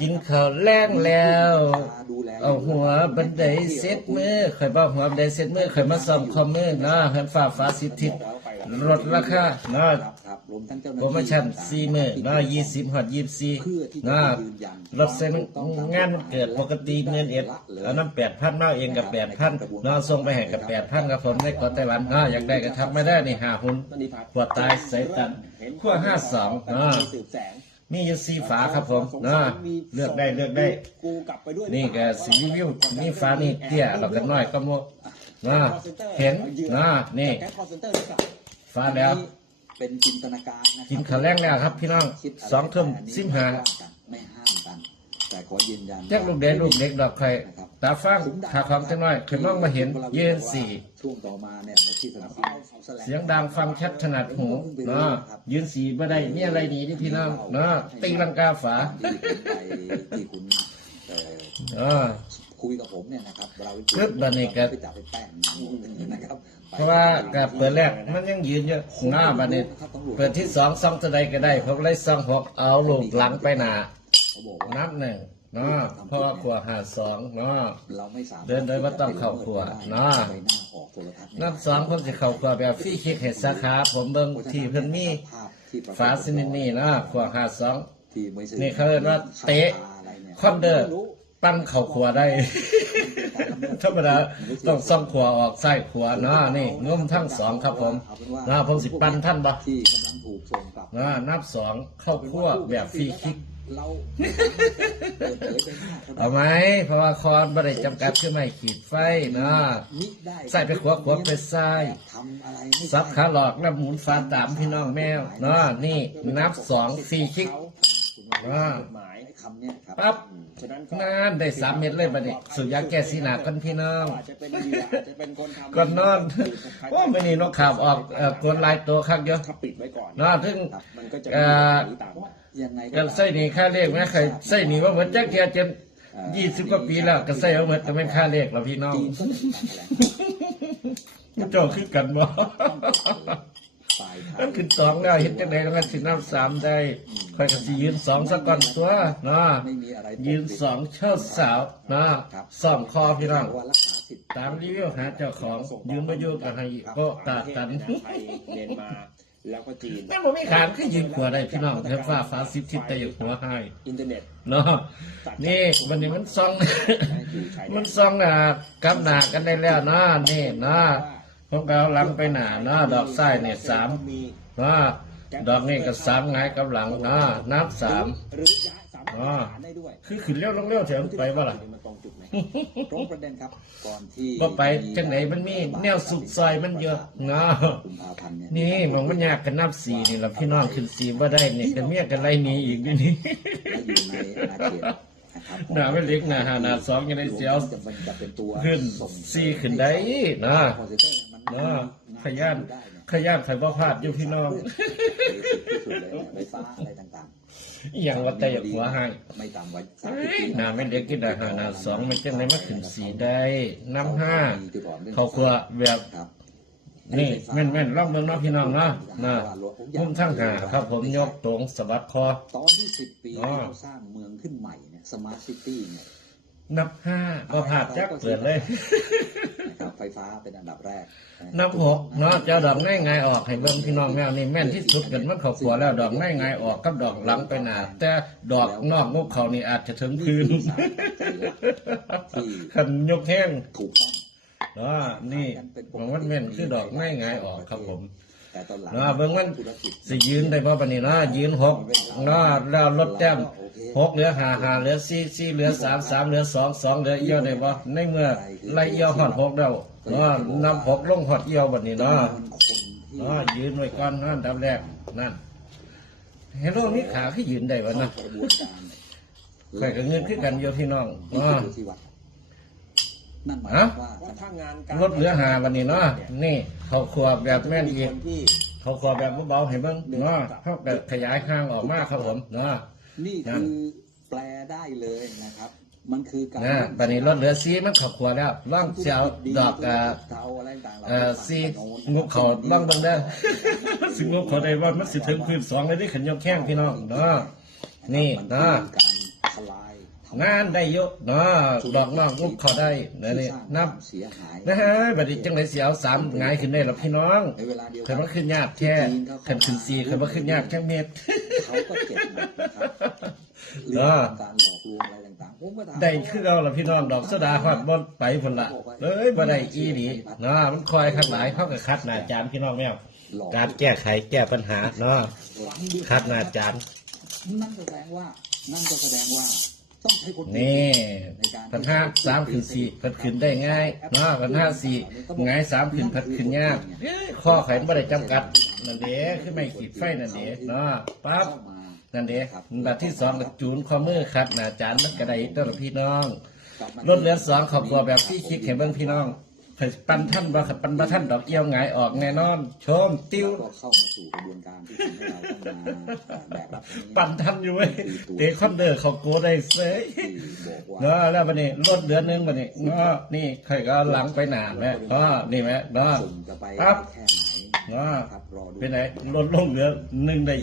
กินข้าวแรงแล้วดูแลเอาหัวบันไดเซ็ตมือข่อยบอกหัวบันไดเซ็ตมือข่อยมาซ่อมคอมมือนะเฮือนฟ้าฟ้าสิทธิลดราคานะครับครับรวมทั้งเจ้าหน้าโปรที่โมชั่นสี่มือนะยี่สิบหอดยี่สี่เพื่อที่จะนะยืนยันรถเซ็นงานเกิดปกติเงินเอ็ดเอาน้ำแปดพันมาเองกับแปดพันนะส่งไปให้กับแปดพันกับผมได้กดไต้หวันนะอยากได้ก็ทำไม่ได้นี่หาหุ่นปวดตายใส่ตันขั้วห้าสองนะสืบแสง มีอยู่สี่ฝาครับผมนะเลือกได้เลือกได้กูกลับไปด้วยนี่ก็สีวิวนี่ฟ้านี่เตี้ยเราก็น้อยก็โมนะเห็นนะนี่แก๊สคอร์เซนเตอร์หรือเปล่าฟ้าแล้วเป็นจินตนาการนะครับกินข้าวแรงแล้วครับพี่น้องคิดะไรสองทุ่มสิบห้าไม่ห้ามกัน แต่ขอยืนยันแจ็คลูกเด็กลูกเด็กดอกไข่ตาฟังขาความจังน้อยขึ้นมองมาเห็นยืนสี่ช่วงต่อมาเนี่ยในที่สนามบินเสียงดังฟังชัดถนัดหูเนาะยืนสีบ่ได้มีอะไรดีที่พี่น้องเนาะตีลังกาฝาที่ผมไปที่คุณเอ่อเออคุยกับผมเนี่ยนะครับเราปึ๊บบัดนี้ก็ไปจับไปแป้งนะครับเพราะว่ากับเปิดแรกมันยังยืนอยู่หน้าบัดนี้เปิดที่สองซ่องตัวใดก็ได้ผมเลยซ่องหกเอาลูกหลังไปหน้า เขาบอกว่านับหนึ่งเนาะเพราะว่าขวหาสองเนาะเราไม่สามารถเดินโดยไม่ต้องเข้าครัวเนาะใบหน้าออกโทรทัศน์นับสองผมจะเข้าขวแบบฟรีคิกเห็ดสาขาผมเบิ่งที่เพิ่นมีภาพที่ปรกฏฝาสนิทนี่นะขวหาสองที่ไม่ใช่นี่เขาเรียกว่าเตะอะไรเนี่ยคอนเดอร์ปั้นเข่าขวได้ธรรมดาต้องซ่องขวออกซ้ายขวาเนาะนี่งุ้มทั้งสองครับผมนะผมสิปั้นท่านบ่ที่กำลังถูกส่งกลับนะนับสองเข้าคั่วแบบฟรีคิก เราเปิดเผยไปหน้าเขาเอาไหมเพราะว่าคอนบ่ได้จำกัดขึ้นไม่ขีดไฟนะมิได้ใส่ไปขวาขวาไปซ้ายทำอะไรไม่ได้ซับขาหลอกแล้วหมุนฟ้าตามพี่น้องแมวเนาะนี่นับสองฟรีคิก อ่าหมายคำเนี้ยครับปั๊บฉะนั้นก็นานได้สามเม็ดเลยบัดนี้สุดยาแก้สีหนากันพี่น้อง อาจจะเป็นเหยื่ออาจจะเป็นคนทำก่อนนอนว่าไม่นี่นกขาบออกเอ่อกวนลายตัวข้างเยอะ ถ้าปิดไว้ก่อนเนาะถึงมันก็จะเอ่อมีตามมายังไงกันไส้หนีค่าเลขไหมเคยไส้หนีว่าเหมือนแจ๊กเทียเจนยี่สิบกว่าปีแล้วก็ไส้เอาเหมือนแต่ไม่ค่าเลขแล้วพี่น้องจีนก็จะมีการแถลงเจ้าคือกันบ่ฝ่ายไทนั่ย นคือสองแล้วเห็นจังไดแล้วมันสินับสามได้ค่อยก็สิยืนสองสักก่อนตัวเนาะไม่มีอะไรปกปิดยืนสองเชิดสาวนะซ่อมคอพี่น้องว่ารักษาสิทธิ์ตามรีวิวหาเจ้าของยืนมาอยู่กับให้ก็ตาตันประเทศะไทยเมียนมาแล้วก็จีนนั่นบ่มีขานคือยืนขวาได้พี่น้องเทฟ้าฟ้าสิบทิศแต่อยู่หัวให้อินเทอร์เน็ตเนาะนี่วันนี้มันซ่องอยู่ชายแดมันนซ่องอะกำหนากันได้แล้วเนาะนี่เนาะ ผมก็เอาหลังไปหนาเนาะดอกไส้เนี่ยสามมีเนาะดอกนี่ก็สามไงกับหลังเนาะนับสามหรือย้ายสามารถอ่าหาได้ด้วยคือขึ้นเร็วลงเร็วเถอะไปว่าล่ะมันตรงจุดไหนตรงประเด็นครับก่อนที่บ่ไปจังไหนมันมีแนวสุดซอยมันเยอะเนาะกุมภาพันธ์เนี่ยนี่มองมันยากกันนับสีนี่ล่ะพี่น้องขึ้นสีบ่ได้นี่แต่เมียกันไล่หนีอีกนี่นี่และอยู่ในอาณาเขตนะครับหน้าไม่เล็กหน้าหาหน้าสองยังได้เสียวจะมันจะเป็นตัวขึ้นส่งสี่ขึ้นได้นะคอน เซนเตอร์เนี่ยมันเนาะขยันได้เนี่ยขยันไฟบ่พลาดอยู่พี่น้องที่สุดเลยเนี่ยไฟฟ้าอะไรต่างอหย่างว่าแต่อยากหัวให้ๆไม่ต่ำกว่าสามเอ้สิบยปีหน้าไม่เล็กกินอาหารหน้าสองมันจังไดมาขึ้นสีได้น้ำห้าเขาครัวแบบครับนี่แม่นๆลองเบิ่งเนาะพี่น้องเนาะนะมุมทั้งหาครับผมยกตรงสะบัดคอ ตอนที่สิบปีที่เราสร้างเมืองขึ้นใหม่เนี่ยสมาร์ทซิตี้เนี่ย นับห้าบ่พลาดจักเปิดเลย นะครับไฟฟ้าเป็นอันดับแรกนับหกเนาะเจ้าดอกง่ายง่ายๆออกให้เบิ่งพี่น้องแมวนี่แม่นที่สุดกันมันเขาขัวแล้วดอกง่ายง่ายๆออกกับดอกหลังไปหนาแต่ดอกนอกงบเขานี่อาจจะถึงคืนขันยกแห้งถูกต้องเนาะนี่มันมันแม่นคือดอกง่ายง่ายๆออกครับผม แต่ตอนหลังเนาะเบิ่งมันธุรกิจสิยืนได้บ่บัดนี้เนาะยืนหกเนาะแล้วลดแต้มหกเหลือห้าห้าเหลือสี่สี่เหลือสามสามเหลือสองสองเหลือเอียวได้บ่ในเมื่อไล่เอียวฮอดหกแล้วเนาะนำหกลงฮอดเอียวบัดนี้เนาะคนที่เนาะยืนไว้ก่อนนั่นดับแรกนั่นเฮโร่มีขาคือยืนได้วะนะเข้ากระบวนการใครก็เงินคือกันอยู่พี่น้องนี่เนาะคือที่วัด นั่นหมายฮะความว่าว่าถ้างานการลดเหลือหาวันนี้เนาะนี่เขาขวบแบบแม่นมีอีคกนที่เขาขวบแบบเบาๆให้เบิ่งเนาะเขาแบบขยายข้างออกมาครับผมเนาะนี่คือแปลได้เลยนะครับ มันคือการนะบัดนี้ลดเหลือซีมันเขาขวบแล้วล่องเสียวดอกเอ่อเทาอะไรต่างๆเอ่อซีงบเขาบ้างเบิ่งได้อสิงบเขาได้ว่ามันสิถึงพื้นสองเลยที่ขันยกแข้งพี่น้องเนาะนี่มันเนาะ งานได้เยอะเนาะดอกนอกลูกเขาได้นะนี่นับเสียหายนะฮะบัดนี้จังไดเสียเอาสามหงายขึ้นได้หรอพี่น้องในเวลาเดียวเคยว่าขึ้นยากแค่เคยขึ้นสี่เคยว่าขึ้นยากแค่เม็ดเขาก็เจ็บหนักนะครับเอเรื่อองการหลอกลวงอะไรต่างๆผมก็ถามได้คือเอาล่ะพี่น้องดอกสดาฮอดบ่ไปพุ่นละเอ้ยบ่ได้อีหลีเนาะมันคอยคัดหลายเฮาก็คัดหน้าจานพี่น้องแนวหลอกการแก้ไขแก้ปัญหาเนาะหลังด้วยคัดหน้าจานนั่นแสดงว่านั่นก็แสดงว่า ต้องใช้คนนี่ในการพันห้าสามขึ้นสี่พันขึ้นได้ง่ายเนาะพันห้าสี่ง่ายสามขึ้นพันขึ้นยากเอ้ยข้อไขมันบ่ได้จำกัดนั่นเด้คือไม่ขีดไฟนั่นเด้เนาะปั๊บเข้ามานั่นเด้บัดที่สองก็จูนข้อมือคัดหน้าจานมันก็ได้ตัวละพี่น้องกลับมารถเหลือสองขอบครัวแบบที่คิดเห็นเบิ่งพี่น้อง เพิ่นปันท่านบ่ขับปันบ่ท่านดอกเอี้ยวหงายออกแน่นอน ชมติ้ว ก็เข้ามาสู่กระบวนการที่ทำให้เราต้องมาแบกรับตรงนี้ปั่นทันอยู่เว้ยเตะคอนเดอร์เขาโกได้เสยที่บอกว่า เนาะแล้วบัดนี้รถเดือนหนึงบัดนี้เนาะนี่ใครก็เอาหลังไปหนาแม่เนาะนี่แม่เนาะ ส่งจะไปครับ แค่ไหนเนาะครับรอดู เป็นไหนรถลงเหลือหนึ่งได้